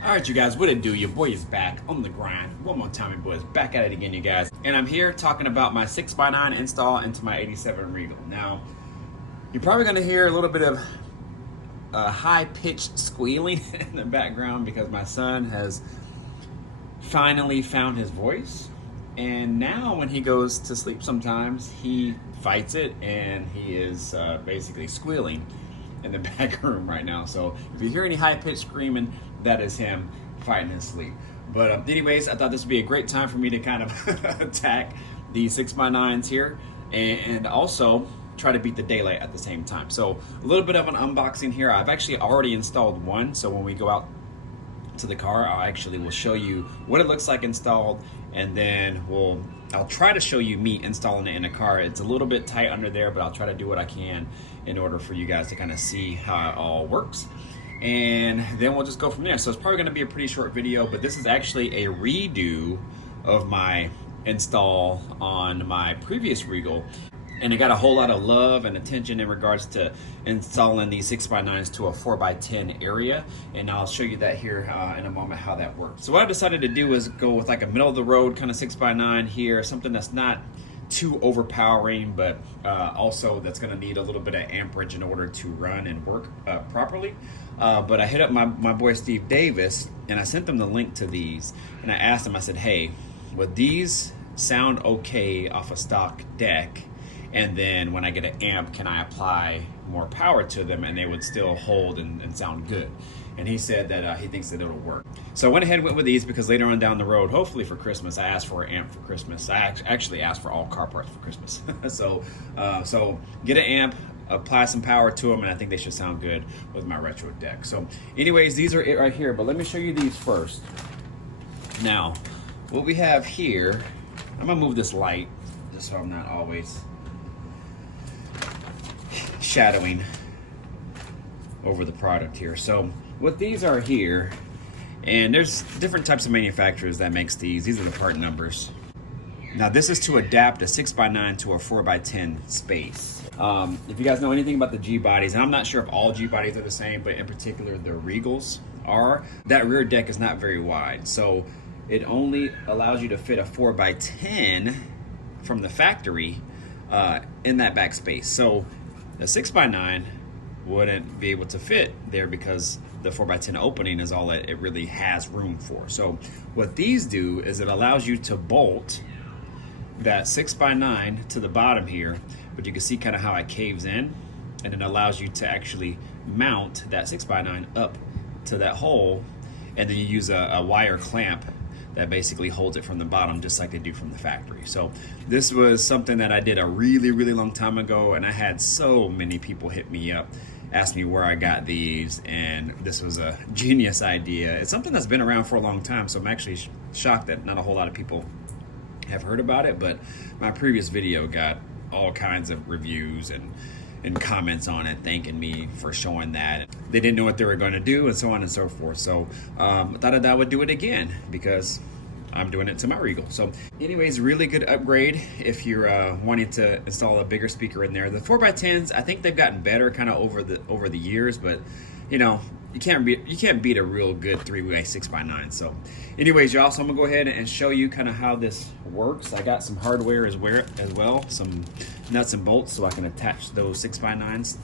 Alright you guys, what it do? Your boy is back on the grind. One more time, your boy is back at it again, you guys. And I'm here talking about my 6x9 install into my 87 Regal. Now, you're probably going to hear a little bit of high-pitched squealing in the background because my son has finally found his voice. And now when he goes to sleep sometimes, he fights it and he is basically squealing in the back room right now. So if you hear any high-pitched screaming, that is him fighting his sleep. But anyways, I thought this would be a great time for me to kind of attack the 6x9s here and also try to beat the daylight at the same time. So a little bit of an unboxing here. I've actually already installed one, so when we go out to the car, I actually will show you what it looks like installed, and then I'll try to show you me installing it in a car. It's a little bit tight under there, but I'll try to do what I can in order for you guys to kind of see how it all works. And then we'll just go from there. So it's probably going to be a pretty short video, but this is actually a redo of my install on my previous Regal. And it got a whole lot of love and attention in regards to installing these 6x9s to a 4x10 area. And I'll show you that here in a moment how that works. So what I decided to do is go with like a middle of the road kind of 6x9 here, something that's not too overpowering, but also that's going to need a little bit of amperage in order to run and work properly. But I hit up my boy Steve Davis and I sent him the link to these, and I asked him, I said, hey, would these sound okay off a stock deck? And then when I get an amp, can I apply more power to them and they would still hold and sound good? And he said that he thinks that it'll work. So I went ahead and went with these because later on down the road, hopefully for Christmas, I asked for an amp for Christmas. I actually asked for all car parts for Christmas. So get an amp, apply some power to them, and I think they should sound good with my retro deck. So anyways, these are it right here, but let me show you these first. Now, what we have here, I'm gonna move this light just so I'm not always shadowing over the product here. So what these are here, and there's different types of manufacturers that makes these. These are the part numbers. Now this is to adapt a 6x9 to a 4x10 space. If you guys know anything about the Gbodies, and I'm not sure if all Gbodies are the same, but in particular the Regals are, that rear deck is not very wide. So it only allows you to fit a 4x10 from the factory in that back space. So the 6x9 wouldn't be able to fit there because the 4x10 opening is all that it really has room for. So what these do is it allows you to bolt that 6x9 to the bottom here, but you can see kind of how it caves in, and it allows you to actually mount that 6x9 up to that hole, and then you use a wire clamp that basically holds it from the bottom just like they do from the factory. So this was something that I did a really long time ago, and I had so many people hit me up, ask me where I got these, and this was a genius idea. It's something that's been around for a long time, so I'm actually shocked that not a whole lot of people have heard about it, but my previous video got all kinds of reviews and comments on it thanking me for showing that. They didn't know what they were going to do and so on and so forth. So I thought that I would do it again because I'm doing it to my Regal. So anyways, really good upgrade if you're wanting to install a bigger speaker in there. The 4x10s, I think they've gotten better kind of over the years, but you know, you can't beat a real good 3-way 6x9. So anyways, y'all, so I'm gonna go ahead and show you kind of how this works. I got some hardware as well, some nuts and bolts so I can attach those 6x9s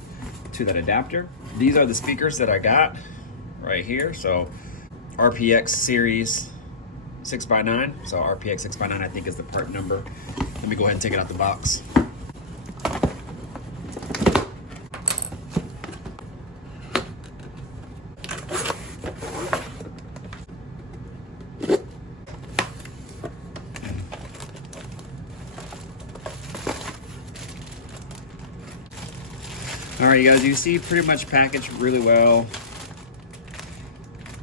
to that adapter. These are the speakers that I got right here. So RPX series 6x9. So RPX 6x9 I think is the part number. Let me go ahead and take it out the box. Alright you guys, you see pretty much packaged really well.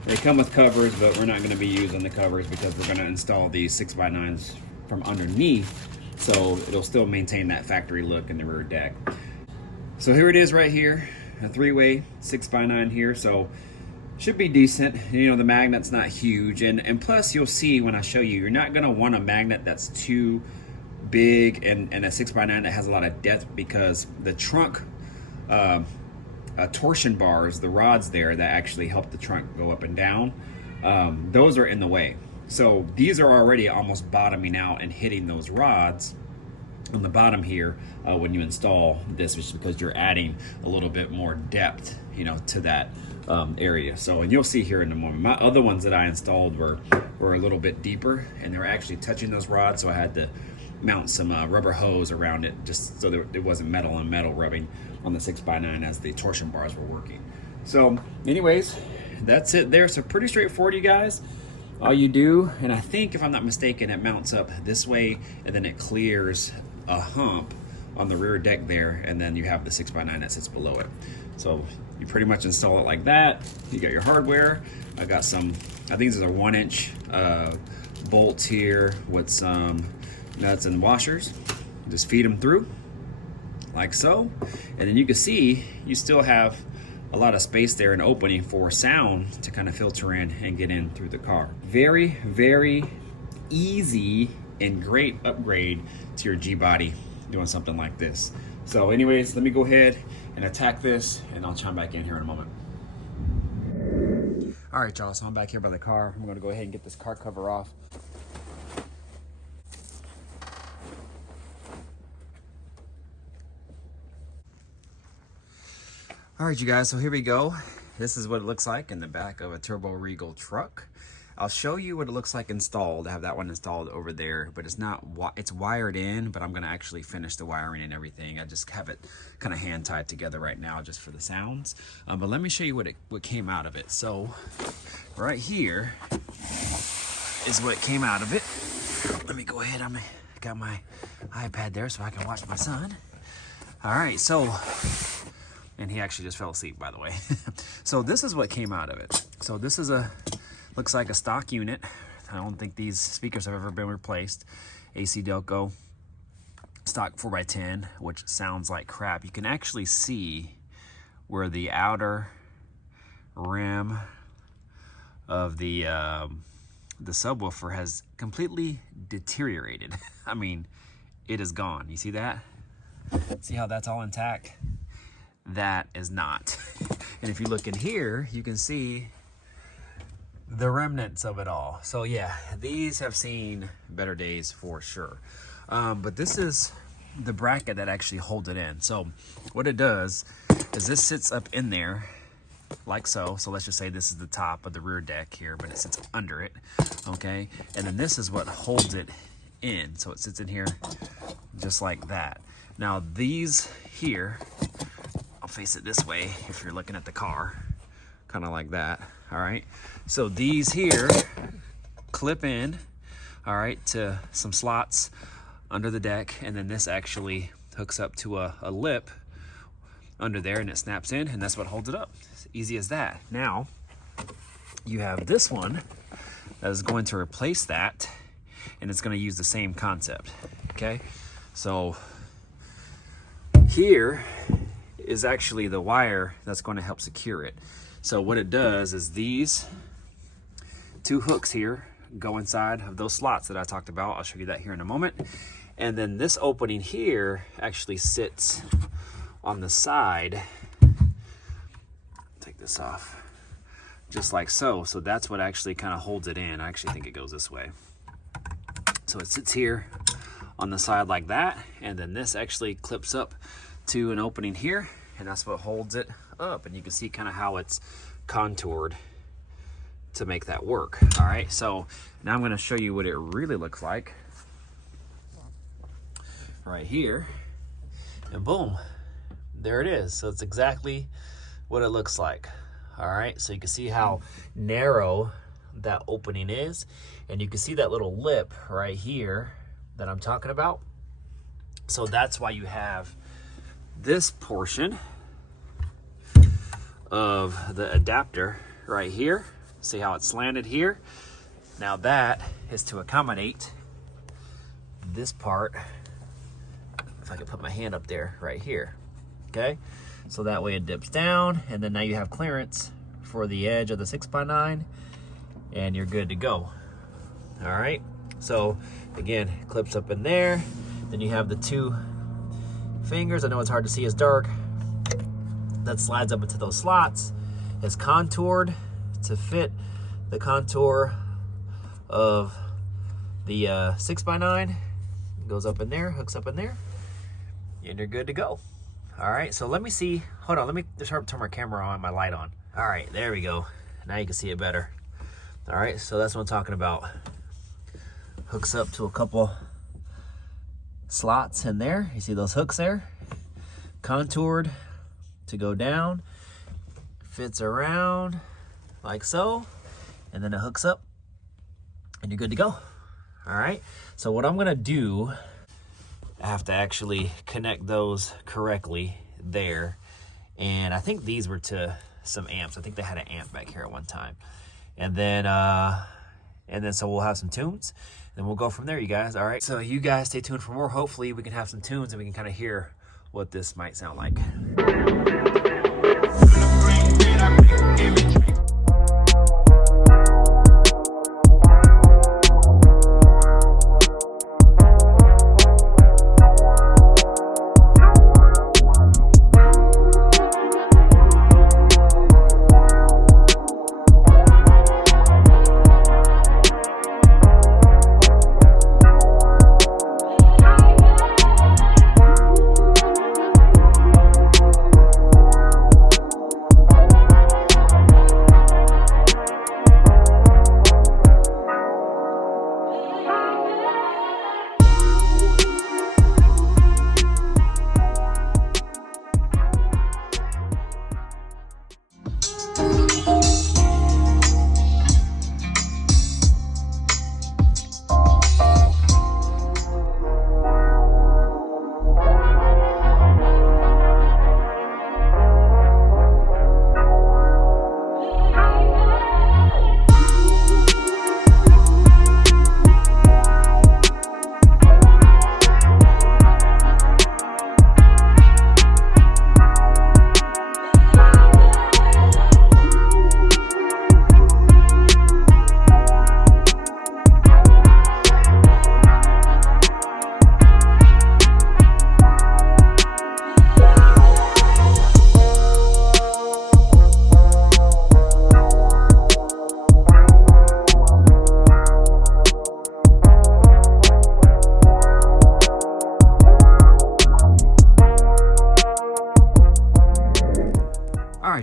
They come with covers, but we're not going to be using the covers because we're going to install these 6x9s from underneath, so it'll still maintain that factory look in the rear deck. So here it is right here, a 3-way 6x9 here, so should be decent. You know, the magnet's not huge, and plus you'll see when I show you, you're not going to want a magnet that's too big and a 6x9 that has a lot of depth, because the trunk torsion bars, the rods there that actually help the trunk go up and down, those are in the way. So these are already almost bottoming out and hitting those rods on the bottom here when you install this, which is because you're adding a little bit more depth, you know, to that area. So, and you'll see here in a moment, my other ones that I installed were a little bit deeper, and they were actually touching those rods, so I had to mount some rubber hose around it just so that it wasn't metal on metal rubbing on the 6x9 as the torsion bars were working. So anyways, that's it there. So pretty straightforward, you guys. All you do, and I think if I'm not mistaken, it mounts up this way and then it clears a hump on the rear deck there, and then you have the 6x9 that sits below it. So you pretty much install it like that. You got your hardware. I got some, I think these are 1-inch bolts here with some nuts and washers. Just feed them through like so, and then you can see you still have a lot of space there and opening for sound to kind of filter in and get in through the car. Very, very easy and great upgrade to your Gbody doing something like this. So anyways, let me go ahead and attack this, and I'll chime back in here in a moment. All right, y'all, so I'm back here by the car. I'm gonna go ahead and get this car cover off. All right, you guys, so here we go. This is what it looks like in the back of a Turbo Regal truck. I'll show you what it looks like installed. I have that one installed over there, but it's not, it's wired in, but I'm gonna actually finish the wiring and everything. I just have it kind of hand tied together right now just for the sounds. But let me show you what came out of it. So right here is what came out of it. Let me go ahead, I got my iPad there so I can watch my son. All right, so, and he actually just fell asleep, by the way. So this is what came out of it. So this is looks like a stock unit. I don't think these speakers have ever been replaced. AC Delco, stock 4x10, which sounds like crap. You can actually see where the outer rim of the subwoofer has completely deteriorated. I mean, it is gone. You see that? See how that's all intact? That is not. And if you look in here, you can see the remnants of it all. So yeah, these have seen better days for sure. But this is the bracket that actually holds it in. So what it does is this sits up in there like so. So let's just say this is the top of the rear deck here, but it sits under it, okay? And then this is what holds it in. So it sits in here just like that. Now these here, I'll face it this way if you're looking at the car, kind of like that. All right, so these here clip in, all right, to some slots under the deck, and then this actually hooks up to a lip under there, and it snaps in, and that's what holds it up. It's easy as that. Now you have this one that is going to replace that, and it's going to use the same concept. Okay, so here is actually the wire that's going to help secure it. So what it does is these two hooks here go inside of those slots that I talked about. I'll show you that here in a moment. And then this opening here actually sits on the side. Take this off, just like so. So that's what actually kind of holds it in. I actually think it goes this way. So it sits here on the side like that, and then this actually clips up to an opening here, and that's what holds it up. And you can see kind of how it's contoured to make that work. All right, so now I'm going to show you what it really looks like right here, and boom, there it is. So it's exactly what it looks like. All right, so you can see how narrow that opening is, and you can see that little lip right here that I'm talking about. So that's why you have this portion of the adapter right here. See how it's slanted here? Now that is to accommodate this part. If I could put my hand up there right here, okay? So that way it dips down, and then now you have clearance for the edge of the 6x9, and you're good to go. All right, so again, it clips up in there. Then you have the two fingers. I know it's hard to see, it's dark. That slides up into those slots. It's contoured to fit the contour of the 6x9. Goes up in there, hooks up in there, and you're good to go. All right, so let me see. Hold on, let me turn my camera on, my light on. All right, there we go. Now you can see it better. All right, so that's what I'm talking about. Hooks up to a couple slots in there. You see those hooks there? Contoured to go down. Fits around like so. And then it hooks up and you're good to go. All right, so what I'm gonna do, I have to actually connect those correctly there. And I think these were to some amps. I think they had an amp back here at one time. And then so we'll have some tunes, and we'll go from there, you guys. All right, so you guys stay tuned for more. Hopefully we can have some tunes and we can kind of hear what this might sound like.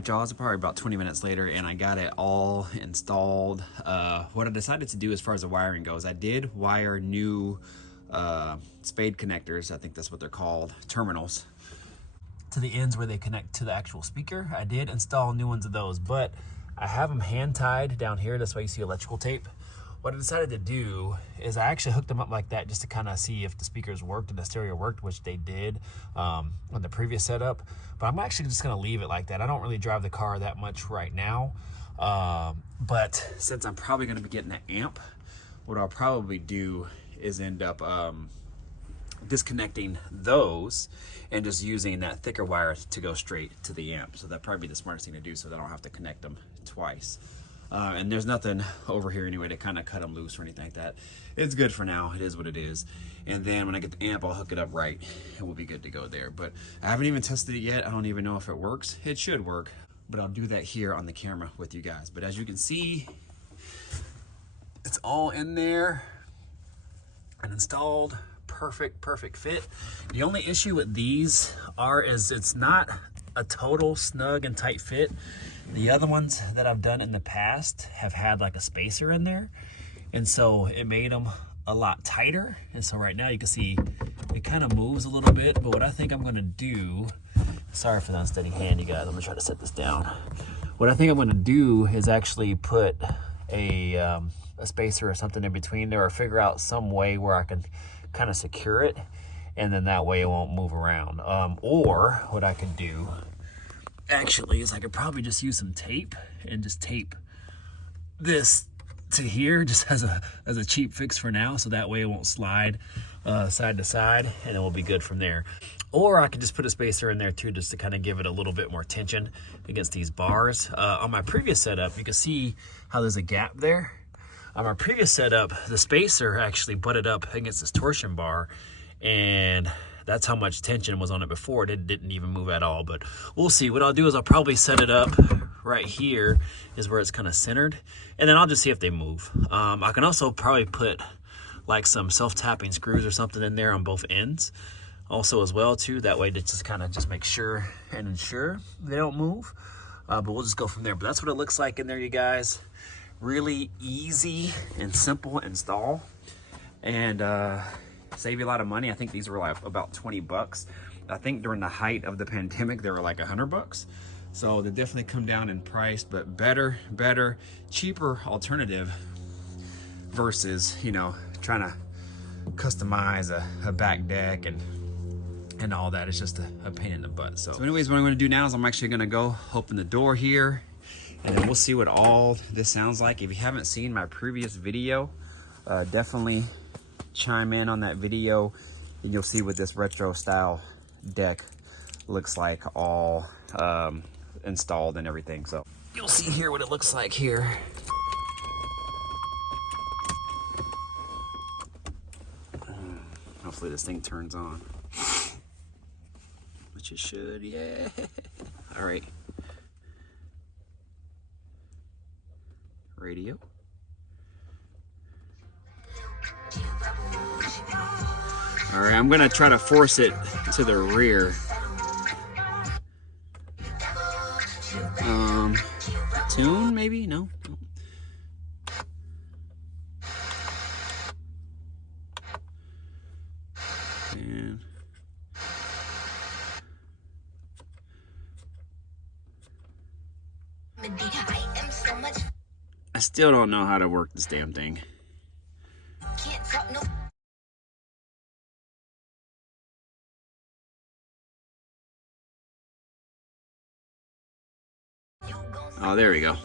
Y'all, it's probably about 20 minutes later and I got it all installed. What I decided to do as far as the wiring goes, I did wire new spade connectors, I think that's what they're called, terminals, to the ends where they connect to the actual speaker. I did install new ones of those, but I have them hand tied down here. That's why you see electrical tape. What I decided to do is I actually hooked them up like that just to kind of see if the speakers worked and the stereo worked, which they did on the previous setup. But I'm actually just going to leave it like that. I don't really drive the car that much right now. But since I'm probably going to be getting an amp, what I'll probably do is end up disconnecting those and just using that thicker wire to go straight to the amp. So that'd probably be the smartest thing to do so that I don't have to connect them twice. And there's nothing over here anyway to kind of cut them loose or anything like that. It's good for now. It is what it is. And then when I get the amp, I'll hook it up right and we'll be good to go there. But I haven't even tested it yet. I don't even know if it works. It should work, but I'll do that here on the camera with you guys. But as you can see, it's all in there and installed. Perfect fit. The only issue with these is it's not a total snug and tight fit. The other ones that I've done in the past have had like a spacer in there, and so it made them a lot tighter. And so right now you can see it kind of moves a little bit. But what I think I'm gonna do, sorry for the unsteady hand, you guys, I'm gonna try to set this down. What I think I'm gonna do is actually put a spacer or something in between there, or figure out some way where I can kind of secure it, and then that way it won't move around. Or what I could do actually is I could probably just use some tape and just tape this to here just as a cheap fix for now, so that way it won't slide side to side, and it will be good from there. Or I could just put a spacer in there too, just to kind of give it a little bit more tension against these bars. On my previous setup, you can see how there's a gap there. On my previous setup, the spacer actually butted up against this torsion bar, and That's how much tension was on it before. It didn't even move at all, but we'll see. What I'll do is I'll probably set it up right here is where it's kind of centered, and then I'll just see if they move. I can also probably put like some self-tapping screws or something in there on both ends also as well too. That way to just kind of just make sure and ensure they don't move. But we'll just go from there. But that's what it looks like in there, you guys. Really easy and simple install, and save you a lot of money. I think these were like about 20 bucks. I think during the height of the pandemic, they were like 100 bucks. So they definitely come down in price, but better, cheaper alternative versus, you know, trying to customize a back deck and all that. It's just a pain in the butt. So anyways, what I'm gonna do now is I'm actually gonna go open the door here, and then we'll see what all this sounds like. If you haven't seen my previous video, definitely chime in on that video, and you'll see what this retro style deck looks like all installed and everything. So you'll see here what it looks like here. Hopefully this thing turns on, which it should. Yeah. All right. Radio. All right, I'm gonna try to force it to the rear. Tune maybe? No. And I still don't know how to work this damn thing. Oh, there we go.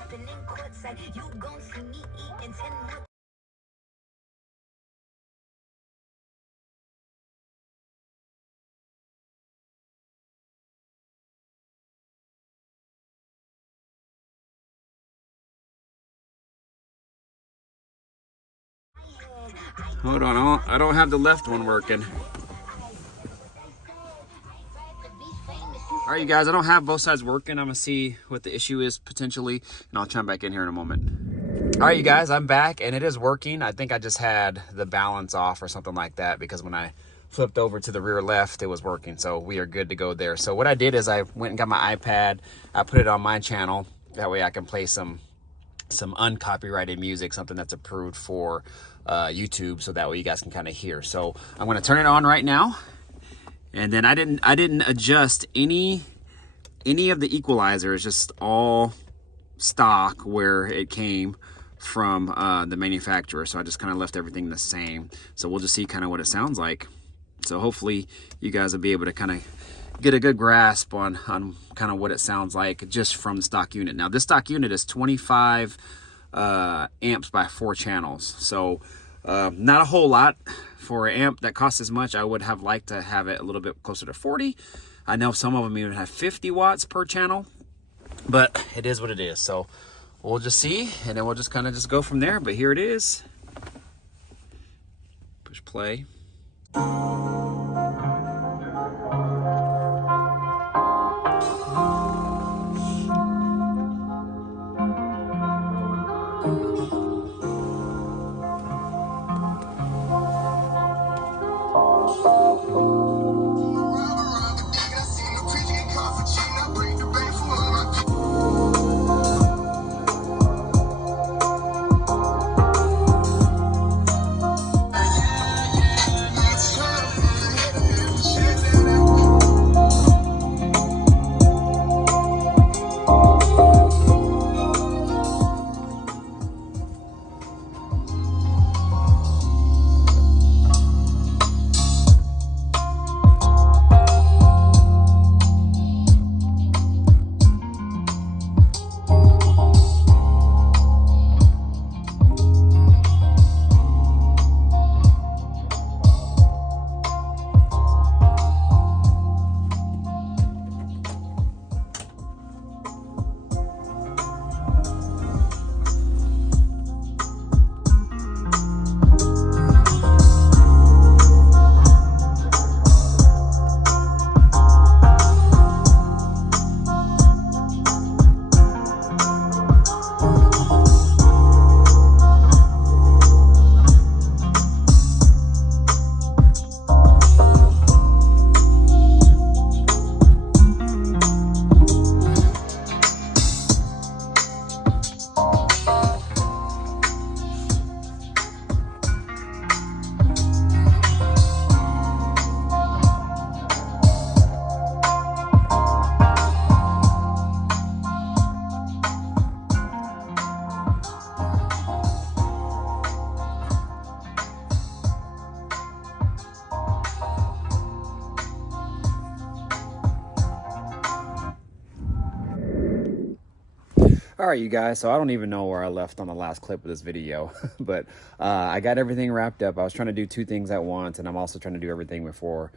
Hold on, I don't have the left one working. All right, you guys, I don't have both sides working. I'm gonna see what the issue is potentially, and I'll chime back in here in a moment. All right, you guys, I'm back, and it is working. I think I just had the balance off or something like that, because when I flipped over to the rear left, it was working, so we are good to go there. So what I did is I went and got my iPad. I put it on my channel. That way I can play some uncopyrighted music, something that's approved for YouTube, so that way you guys can kind of hear. So I'm going to turn it on right now, and then I didn't adjust any of the equalizers, just all stock where it came from the manufacturer. So I just kind of left everything the same. So we'll just see kind of what it sounds like. So hopefully you guys will be able to kind of get a good grasp on kind of what it sounds like just from the stock unit. Now this stock unit is 25 amps by 4 channels, so not a whole lot for an amp that costs as much. I would have liked to have it a little bit closer to 40. I know some of them even have 50 watts per channel, but it is what it is. So we'll just see, and then we'll just kind of just go from there. But here it is. Push play. All right, you guys, so I don't even know where I left on the last clip of this video, but I got everything wrapped up. I was trying to do two things at once, and I'm also trying to do everything before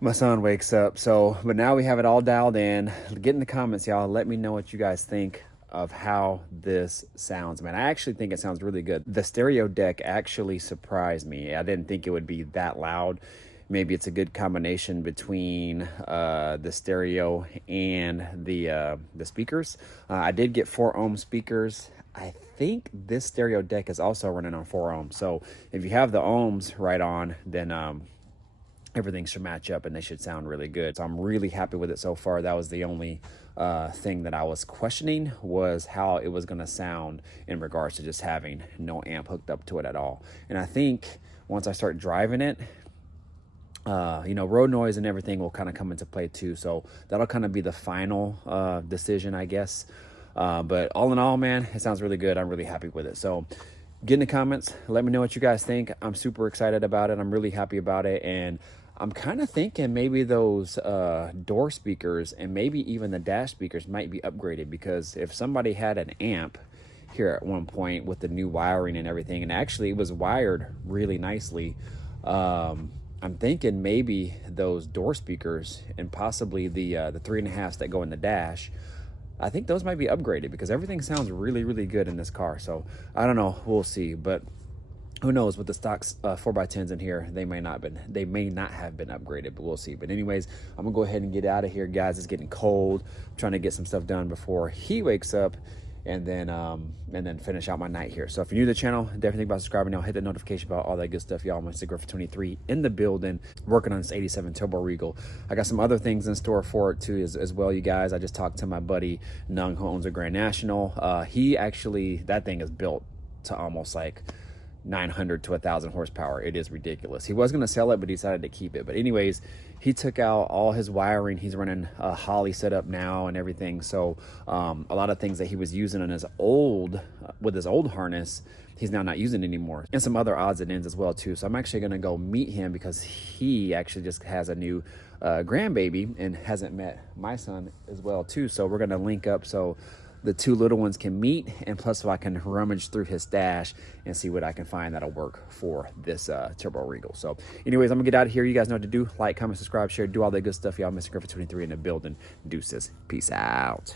my son wakes up. So, but now we have it all dialed in. Get in the comments, y'all. Let me know what you guys think of how this sounds, man. I actually think it sounds really good. The stereo deck actually surprised me. I didn't think it would be that loud. Maybe it's a good combination between the stereo and the speakers. I did get 4 ohm speakers. I think this stereo deck is also running on 4 ohms. So if you have the ohms right on, then everything should match up and they should sound really good. So I'm really happy with it so far. That was the only thing that I was questioning, was how it was gonna sound in regards to just having no amp hooked up to it at all. And I think once I start driving it, you know, road noise and everything will kind of come into play too. So that'll kind of be the final decision, I guess. But all in all, man, it sounds really good. I'm really happy with it. So get in the comments. Let me know what you guys think. I'm super excited about it. I'm really happy about it. And I'm kind of thinking maybe those door speakers and maybe even the dash speakers might be upgraded, because if somebody had an amp here at one point with the new wiring and everything, and actually it was wired really nicely, I'm thinking maybe those door speakers and possibly the 3.5s that go in the dash, I think those might be upgraded, because everything sounds really, really good in this car. So I don't know, we'll see. But who knows, with the stocks 4x10s in here, they may not have been upgraded, but we'll see. But anyways, I'm gonna go ahead and get out of here, guys. It's getting cold. I'm trying to get some stuff done before he wakes up, and then finish out my night here. So if you're new to the channel, definitely think about subscribing now. Hit the notification bell, all that good stuff, y'all. My Griffin 23 in the building, working on this 87 Turbo Regal. I got some other things in store for it too as well, you guys. I just talked to my buddy Nung, who owns a Grand National. He actually, that thing is built to almost like 900 to 1,000 horsepower. It is ridiculous. He was going to sell it, but he decided to keep it. But anyways, he took out all his wiring. He's running a Holly setup now and everything. So a lot of things that he was using on his old with his old harness, he's now not using anymore, and some other odds and ends as well too. So I'm actually going to go meet him, because he actually just has a new grandbaby and hasn't met my son as well too. So we're going to link up so the two little ones can meet, and plus so I can rummage through his stash and see what I can find that'll work for this Turbo Regal. So anyways, I'm gonna get out of here. You guys know what to do. Like, comment, subscribe, share, do all that good stuff, y'all. Mr. Griffin 23 in the building. Deuces. Peace out.